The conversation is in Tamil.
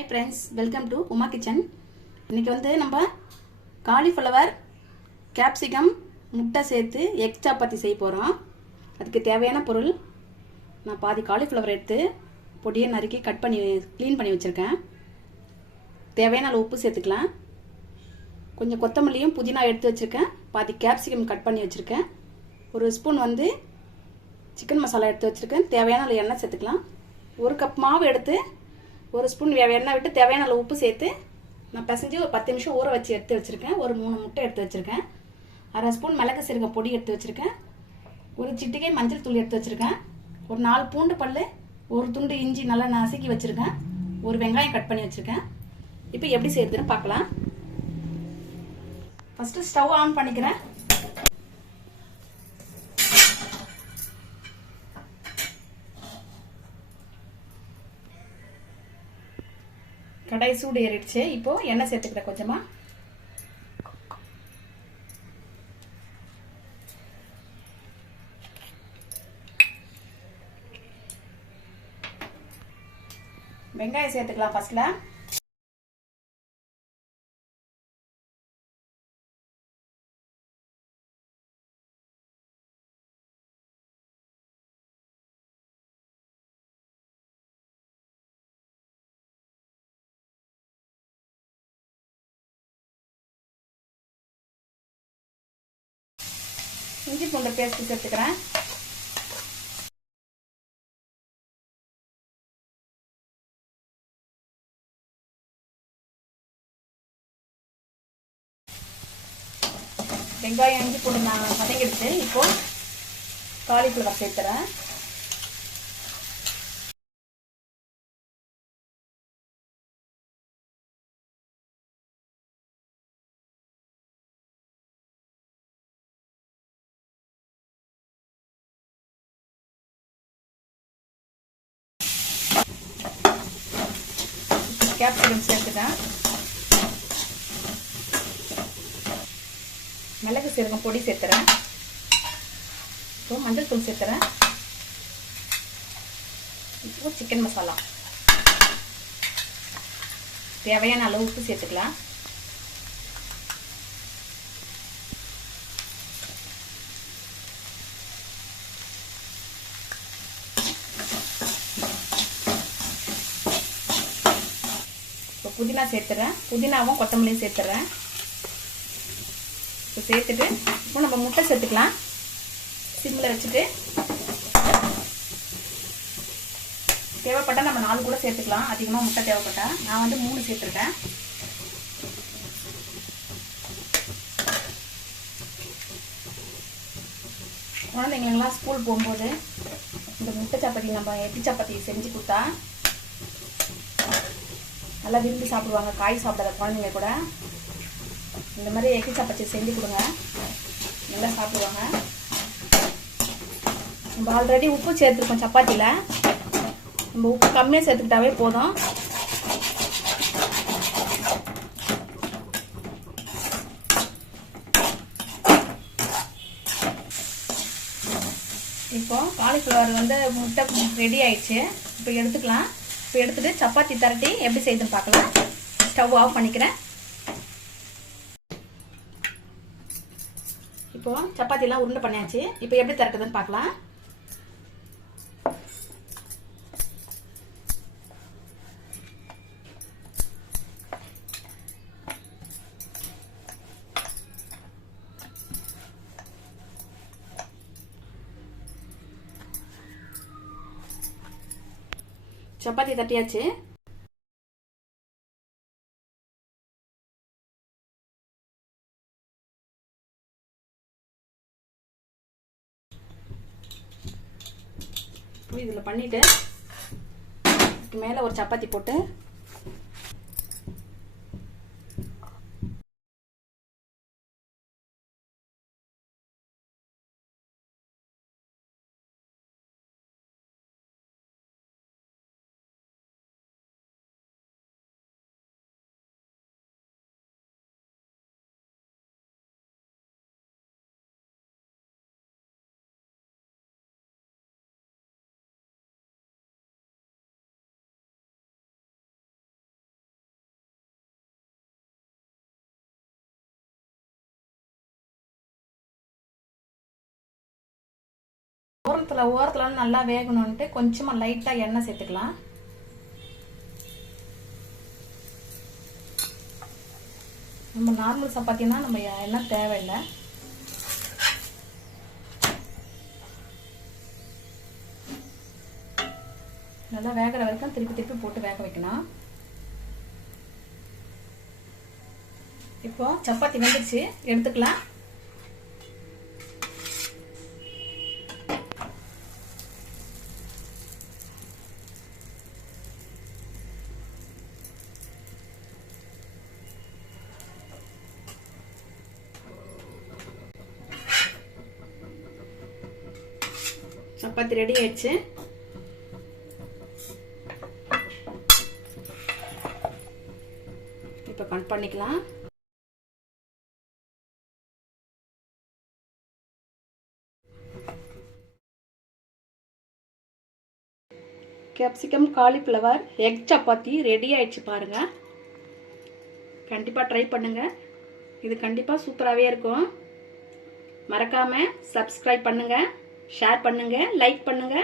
Hi friends, welcome to Uma Kitchen. இன்னைக்கு வந்து நம்ம காலிஃப்ளவர் கேப்சிகம் முட்டை சேர்த்து எக் சப்பாத்தி செய்ய போறோம். அதுக்கு தேவையான பொருள் நான் பாதி காலிஃப்ளவர் எடுத்து பொடியை நறுக்கி கட் பண்ணி க்ளீன் பண்ணி வச்சிருக்கேன். தேவையான அளவு உப்பு சேர்த்துக்கலாம். கொஞ்சம் கொத்தமல்லியும் புதினா எடுத்து வச்சிருக்கேன். பாதி கேப்சிகம் கட் பண்ணி வச்சிருக்கேன். ஒரு ஸ்பூன் வந்து சிக்கன் மசாலா எடுத்து வச்சிருக்கேன். தேவையான அளவு எண்ணெய் சேர்த்துக்கலாம். ஒரு கப் மாவு எடுத்து ஒரு ஸ்பூன் எண்ணெய் விட்டு தேவையான அளவு உப்பு சேர்த்து நான் பிசைஞ்சு ஒரு 10 நிமிஷம் ஊற வச்சு எடுத்து வச்சிருக்கேன். ஒரு 3 முட்டை எடுத்து வச்சிருக்கேன். அரை ஸ்பூன் மிளகு சீரகம் பொடி எடுத்து வச்சிருக்கேன். ஒரு சிட்டிகை மஞ்சள் தூள் எடுத்து வச்சிருக்கேன். ஒரு 4 பூண்டு பல்லு, ஒரு துண்டு இஞ்சி நல்லா நசுக்கி வச்சிருக்கேன். ஒரு வெங்காயம் கட் பண்ணி வச்சிருக்கேன். இப்போ எப்படி செய்யறதுன்னு பார்க்கலாம். ஃபர்ஸ்ட் ஸ்டவ் ஆன் பண்ணிக்கிறேன். கடாய் சூடு ஏறிடுச்சு. இப்போ எண்ணெய் சேர்த்துக்கிறேன் கொஞ்சமா. வெங்காயம் சேர்த்துக்கலாம் ஃபர்ஸ்ட்ல. இஞ்சி பூண்டு பேஸ்ட் சேர்த்துக்கிறேன். வெங்காயம் இஞ்சி பூண்டு நான் வதங்கிடுச்சு. இப்போ காலிஃப்ளவர் சேர்த்துறேன். கேப்சிகம் சேர்த்துட்டேன். மிளகு சீரகம் பொடி சேர்த்துறேன். இப்போ மஞ்சள் தூள் சேர்த்துறேன். இப்போ சிக்கன் மசாலா தேவையான அளவு உப்பு சேர்த்துக்கலாம். இப்போ புதினா சேர்த்துறேன். புதினாவும் கொத்தமல்லியும் சேர்த்துறேன். இப்போ சேர்த்துட்டு இப்போ நம்ம முட்டை சேர்த்துக்கலாம். சிம்மில் வச்சுட்டு தேவைப்பட்டால் நம்ம 4 கூட சேர்த்துக்கலாம். அதிகமாக முட்டை தேவைப்பட்டா நான் வந்து 3 சேர்த்துருக்கேன். குழந்தைங்களெல்லாம் ஸ்கூல் போகும்போது இந்த முட்டை சப்பாத்தி நம்ம எக்கு சப்பாத்தி செஞ்சு கொடுத்தா நல்லா விரும்பி சாப்பிடுவாங்க. காய் சாப்பிடாத குழந்தைங்க கூட இந்த மாதிரி எக்கு சப்பாத்தி செஞ்சு கொடுங்க, நல்லா சாப்பிடுவாங்க. நம்ம ஆல்ரெடி உப்பு சேர்த்துருக்கோம் சப்பாத்தியில். நம்ம உப்பு கம்மியாக சேர்த்துக்கிட்டாவே போதும். இப்போ காலிஃப்ளவர் வந்து முட்டை ரெடி ஆயிடுச்சு. இப்போ எடுத்துக்கலாம். இப்போ எடுத்துட்டு சப்பாத்தி தரட்டி எப்படி செய்யுதுன்னு பார்க்கலாம். ஸ்டவ் ஆஃப் பண்ணிக்கிறேன். இப்போ சப்பாத்திலாம் உருண்டை பண்ணியாச்சு. இப்போ எப்படி திறக்குதுன்னு பார்க்கலாம். சப்பாத்தி தட்டியாச்சு. இதில் பண்ணிட்டு இதுக்கு மேலே ஒரு சப்பாத்தி போட்டு ஓரத்தில் நல்லா வேகணும்ன்ட்டு கொஞ்சமாக லைட்டாக எண்ணெய் சேர்த்துக்கலாம். நம்ம நார்மல் சப்பாத்தினா நம்ம எண்ணெய் தேவையில்லை. நல்லா வேகிற வரைக்கும் திருப்பி போட்டு வேக வைக்கணும். இப்போ சப்பாத்தி வெந்துருச்சு, எடுத்துக்கலாம். சப்பாத்தி ரெடி ஆயிடுச்சு. இப்போ கட் பண்ணிக்கலாம். Capsicum cauliflower egg chapati ready ஆயிடுச்சு பாருங்க. கண்டிப்பாக ட்ரை பண்ணுங்க. இது கண்டிப்பாக சூப்பராகவே இருக்கும். மறக்காம சப்ஸ்கிரைப் பண்ணுங்க, ஷேர் பண்ணுங்க, லைக் பண்ணுங்க.